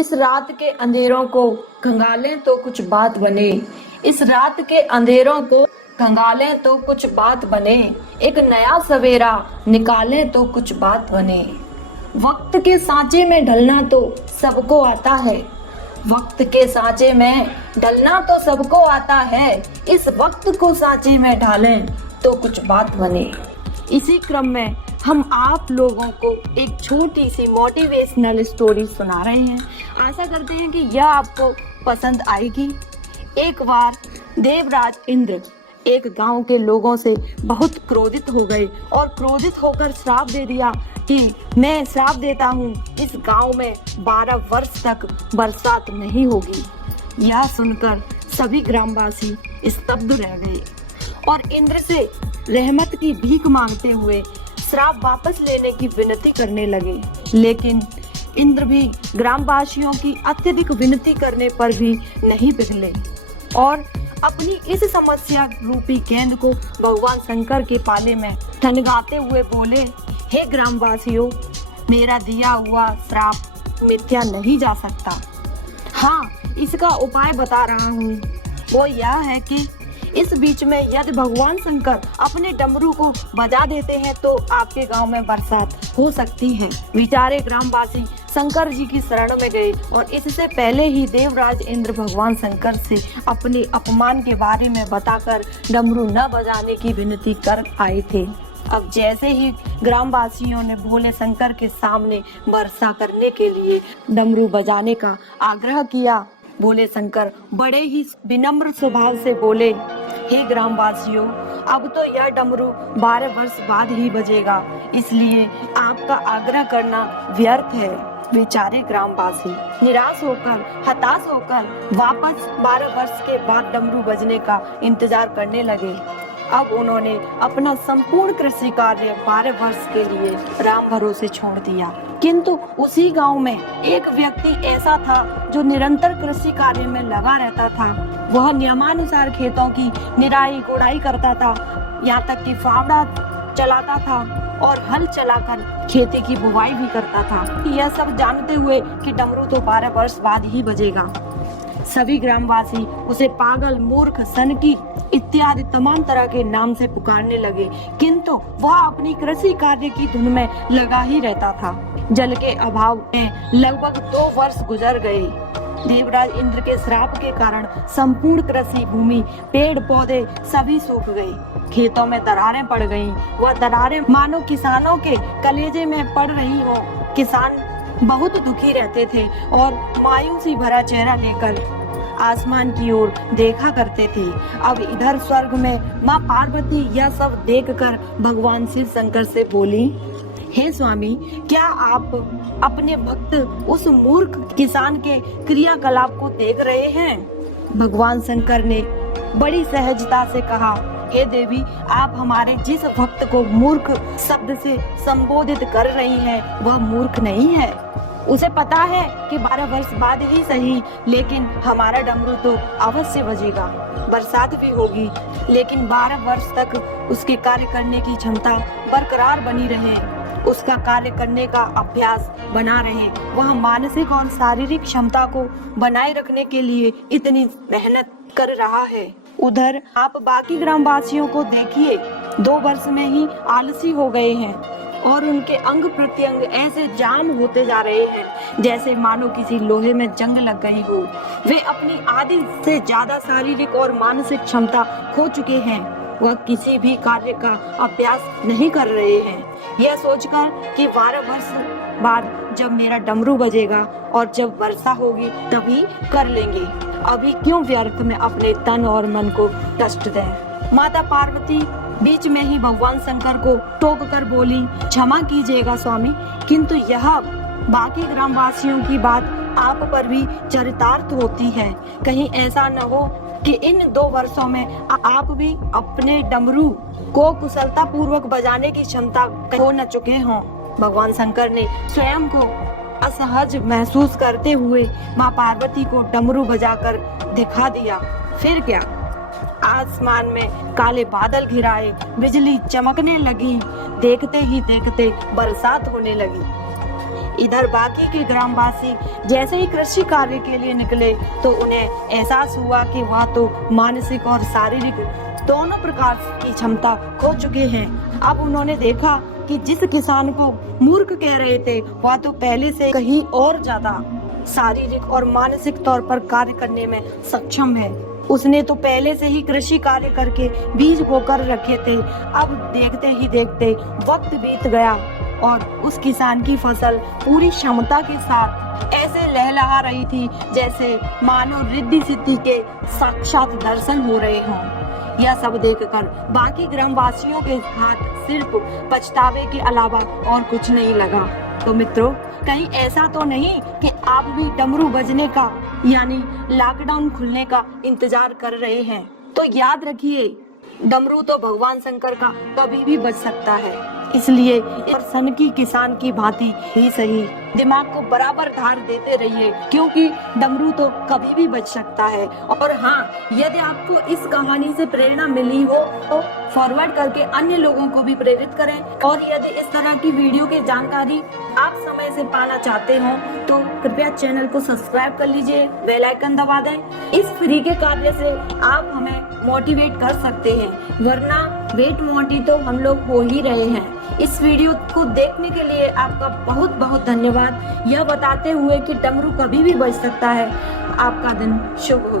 इस रात के अंधेरों को खंगालें तो कुछ बात बने। इस रात के अंधेरों को खंगालें तो कुछ बात बने। एक नया सवेरा निकालें तो कुछ बात बने। वक्त के सांचे में ढलना तो सबको आता है। वक्त के सांचे में ढलना तो सबको आता है। इस वक्त को सांचे में ढालें तो कुछ बात बने। इसी क्रम में हम आप लोगों को एक छोटी सी मोटिवेशनल स्टोरी सुना रहे हैं। आशा करते हैं कि यह आपको पसंद आएगी। एक बार देवराज इंद्र एक गांव के लोगों से बहुत क्रोधित हो गए और क्रोधित होकर श्राप दे दिया कि मैं श्राप देता हूँ, इस गांव में 12 वर्ष तक बरसात नहीं होगी। यह सुनकर सभी ग्रामवासी स्तब्ध रह गए और इंद्र से रहमत की भीख मांगते हुए श्राप वापस लेने की विनती करने लगे। लेकिन इंद्र भी ग्रामवासियों की अत्यधिक विनती करने पर भी नहीं पिघले और अपनी इस समस्या रूपी गेंद को भगवान शंकर के पाले में ठनगाते हुए बोले, हे ग्रामवासियों, मेरा दिया हुआ श्राप मिथ्या नहीं जा सकता। हाँ, इसका उपाय बता रहा हूँ। वो यह है कि इस बीच में यदि भगवान शंकर अपने डमरू को बजा देते हैं तो आपके गांव में बरसात हो सकती है। बेचारे ग्रामवासी शंकर जी की शरण में गए और इससे पहले ही देवराज इंद्र भगवान शंकर से अपने अपमान के बारे में बताकर डमरू न बजाने की विनती कर आए थे। अब जैसे ही ग्रामवासियों ने भोले शंकर के सामने वर्षा करने के लिए डमरू बजाने का आग्रह किया, भोले शंकर बड़े ही विनम्र स्वभाव से बोले, हे ग्रामवासियों, अब तो यह डमरू 12 वर्ष बाद ही बजेगा, इसलिए आपका आग्रह करना व्यर्थ है। बेचारे ग्रामवासी निराश होकर, हताश होकर वापस 12 वर्ष के बाद डमरू बजने का इंतजार करने लगे। अब उन्होंने अपना संपूर्ण कृषि कार्य 12 वर्ष के लिए राम भरोसे छोड़ दिया। किंतु उसी गांव में एक व्यक्ति ऐसा था जो निरंतर कृषि कार्य में लगा रहता था। वह नियमानुसार खेतों की निराई गुड़ाई करता था, यहाँ तक कि फावड़ा चलाता था और हल चलाकर खेती की बुवाई भी करता था। यह सब जानते हुए कि डमरू तो 12 वर्ष बाद ही बजेगा, सभी ग्रामवासी उसे पागल, मूर्ख, सनकी इत्यादि तमाम तरह के नाम से पुकारने लगे, किंतु वह अपनी कृषि कार्य की धुन में लगा ही रहता था। जल के अभाव में लगभग 2 वर्ष गुजर गए। देवराज इंद्र के श्राप के कारण संपूर्ण कृषि भूमि, पेड़ पौधे सभी सूख गए। खेतों में दरारें पड़ गईं। वह दरारें मानो किसानों के कलेजे में पड़ रही हो। किसान बहुत दुखी रहते थे और मायूसी भरा चेहरा लेकर आसमान की ओर देखा करते थे। अब इधर स्वर्ग में माँ पार्वती यह सब देखकर भगवान शिव शंकर से बोली, हे स्वामी, क्या आप अपने भक्त उस मूर्ख किसान के क्रियाकलाप को देख रहे हैं? भगवान शंकर ने बड़ी सहजता से कहा, हे देवी, आप हमारे जिस भक्त को मूर्ख शब्द से संबोधित कर रही हैं, वह मूर्ख नहीं है। उसे पता है कि 12 वर्ष बाद ही सही, लेकिन हमारा डमरू तो अवश्य बजेगा। बरसात भी होगी, लेकिन 12 वर्ष तक उसके कार्य करने की क्षमता बरकरार बनी रहे, उसका कार्य करने का अभ्यास बना रहे। वह मानसिक और शारीरिक क्षमता को बनाए रखने के लिए इतनी मेहनत कर रहा है। उधर आप बाकी ग्रामवासियों को देखिए, 2 वर्ष में ही आलसी हो गए हैं और उनके अंग प्रत्यंग ऐसे जाम होते जा रहे हैं जैसे मानो किसी लोहे में जंग लग गई हो। वे अपनी आदि से ज्यादा शारीरिक और मानसिक क्षमता खो चुके हैं। वह किसी भी कार्य का अभ्यास नहीं कर रहे हैं, यह सोचकर कि 12 वर्ष बाद जब मेरा डमरू बजेगा और जब वर्षा होगी तभी कर लेंगे। अभी क्यों व्यर्थ में अपने तन और मन को कष्ट दें। माता पार्वती बीच में ही भगवान शंकर को टोक कर बोली, क्षमा कीजिएगा स्वामी, किंतु यह बाकी ग्रामवासियों की बात आप पर भी चरितार्थ होती है। कहीं ऐसा न हो कि इन 2 वर्षों में आप भी अपने डमरू को कुशलता पूर्वक बजाने की क्षमता खो न चुके हों। भगवान शंकर ने स्वयं को असहज महसूस करते हुए माँ पार्वती को डमरू बजाकर दिखा दिया। फिर क्या, आसमान में काले बादल घिराए, बिजली चमकने लगी, देखते ही देखते बरसात होने लगी। इधर बाकी के ग्रामवासी जैसे ही कृषि कार्य के लिए निकले तो उन्हें एहसास हुआ कि वह तो मानसिक और शारीरिक दोनों प्रकार की क्षमता खो चुके हैं। अब उन्होंने देखा कि जिस किसान को मूर्ख कह रहे थे वह तो पहले से कहीं और ज्यादा शारीरिक और मानसिक तौर पर कार्य करने में सक्षम है। उसने तो पहले से ही कृषि कार्य करके बीज बोकर रखे थे। अब देखते ही देखते वक्त बीत गया और उस किसान की फसल पूरी क्षमता के साथ ऐसे लहलहा रही थी जैसे मानो रिद्धि सिद्धि के साक्षात दर्शन हो रहे हों। यह सब देखकर बाकी ग्रामवासियों के हाथ सिर्फ पछतावे के अलावा और कुछ नहीं लगा। तो मित्रों, कहीं ऐसा तो नहीं कि आप भी डमरू बजने का यानी लॉकडाउन खुलने का इंतजार कर रहे हैं? तो याद रखिए, डमरू तो भगवान शंकर का कभी भी बज सकता है। इसलिए इस सन की किसान की भांति ही सही दिमाग को बराबर धार देते रहिए, क्योंकि डमरू तो कभी भी बज सकता है। और हाँ, यदि आपको इस कहानी से प्रेरणा मिली हो तो फॉरवर्ड करके अन्य लोगों को भी प्रेरित करें। और यदि इस तरह की वीडियो की जानकारी आप समय से पाना चाहते हो तो कृपया चैनल को सब्सक्राइब कर लीजिए, बेल आइकन दबा दें। इस फ्री के कार्य से आप हमें मोटिवेट कर सकते हैं, वरना वेट मोटी तो हम लोग हो ही रहे हैं। इस वीडियो को देखने के लिए आपका बहुत बहुत धन्यवाद। यह बताते हुए कि डमरू कभी भी बज सकता है। आपका दिन शुभ हो।